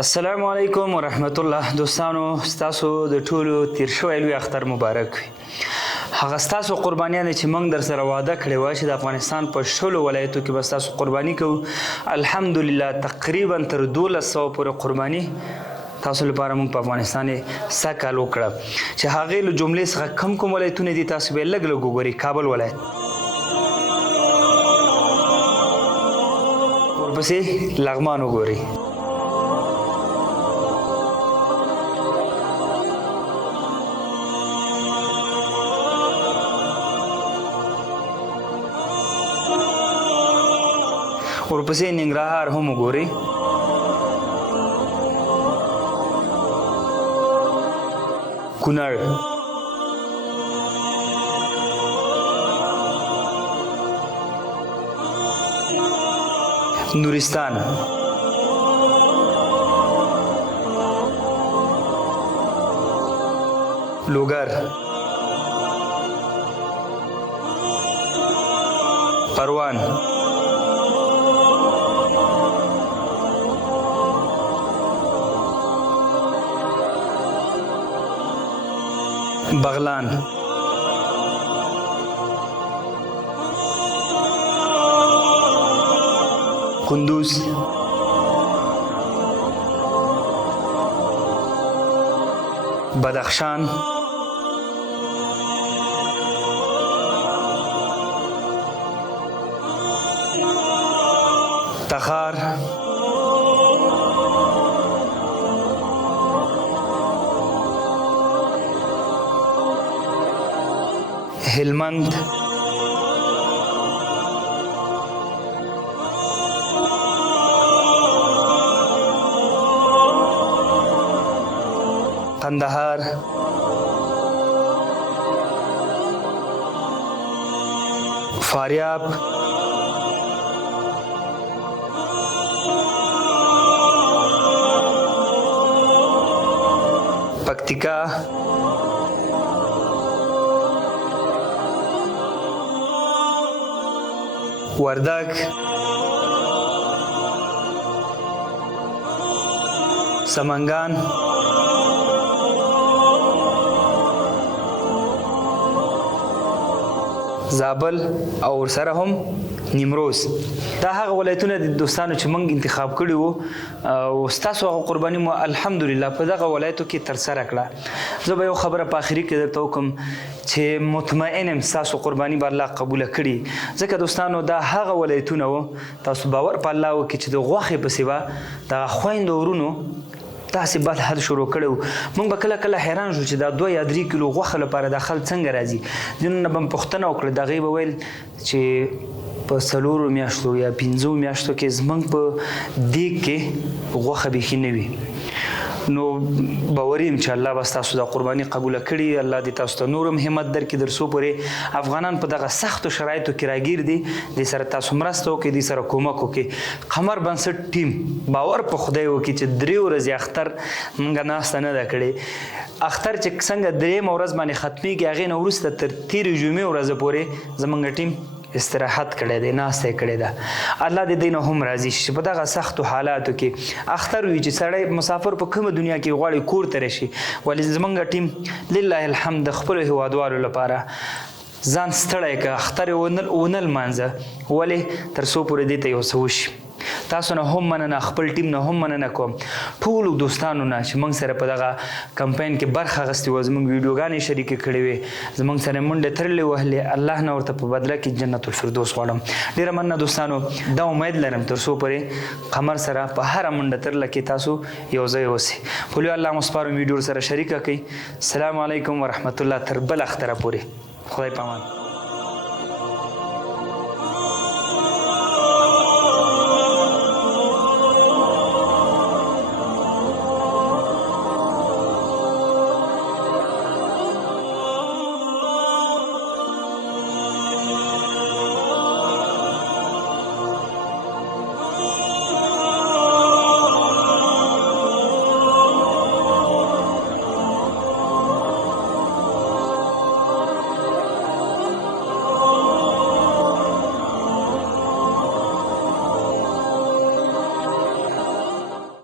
السلام علیکم ورحمت الله. دوستانو ستاسو د ټولو تیر شوی لوی اختر مبارک وي. هغه ستاسو قربانیان چې موږ در سره وعده کړې وه چې د افغانستان په 16 ولایتو کې به ستاسو قرباني کوو، الحمدلله تقریبا تر 1200 پورې قرباني تاسو لپاره موږ په افغانستان کې سږ کال وکړه، چې هغې له جملې څخه کم کوم ولایتونه دي تاسو به یې لږ لږ وګورئ. کابل ولایت، ورپسې لغمان وګورئ، ورپسې ننګرهار هم وګورئ، کونړ، نورستان، لوګر، پروان، بغلان، کندوز، بدخشان، تخار، هلمند، قندهار، فاریاب، پکتیکا، وردک، سمنگان، زابل او ورسره هم نیمروز. دا هغه ولایتونه دي دوستانو چې موږ انتخاب کړي وو او ستاسو هغه قرباني مو الحمدلله په دغه ولایتو کې ترسره کړه. زه به یو خبره په آخري کې درته وکړم چې مطمئن یم ستاسو قرباني به الله قبوله کړي، ځکه دوستانو دا هغه ولایتونه وو تاسو باور په الله وکړئ چې د غوښې پسې به د خویندو ورونو داسې بد حد شروع کړی و. موږ به کله کله حیران شو چې دا 2 یا 3 کیلو غوښه لپاره دا خلک څنګه راځي. ځینو نه به م پوښتنه وکړه، د هغې به ویل چې په 4 میاشتو یا 5 میاشتو کې زموږ په دیګ کې غوښه بیخي نه وي. نو باور یم چې الله به ستاسو دا قرباني قبوله کړي. الله دې تاسو ته نور هم همت درکړي تر څو پورې افغانان په دغه سختو شرایطو کې راګیر دي، دې سره تاسو مرسته وکړئ، دې سره کومک وکړئ. قمر بنسټ ټیم باور په خدای وکړي چې 3 ورځې اختر موږ ناسته نه ده کړې. اختر چې څنګه 3 ورځ باندې ختمېږي، هغې نه وروسته تر 13 جمعې ورځې پورې زموږ ټیم استراحت کړی دی، ناسته یې کړې ده. الله دې دوی نه هم راضي شي چې په دغه سختو حالاتو کې اختر وي چې سړی مسافر په کومه دنیا کې غواړي کور ته راشي. ولې زموږ ټیم لله الحمد د خپلو هیوادوالو لپاره ځان ستړی که اختر یې ونه لمانځه، ولې تر څو پورې دې ته یو څه وشي. تاسو نه هم مننه، خپل ټیم نه هم مننه کوم، ټولو دوستانو نه چې موږ سره په دغه کمپاین کې برخه اخیستې وه، زموږ ویډیوګانې شریکې کړې وې، زموږ سره منډې ترلې وهلې. الله نه ورته په بدله کې جنت الفردوس غواړم. ډېره مننه دوستانو. دا امید لرم تر څو پورې قمر سره په هره منډه ترله کې تاسو یو ځای اوسئ. په لوی الله مو سپارم، ویډیو سره شریکه کړئ. السلام علیکم ورحمت الله. تر بل اختره پورې خدای پامان.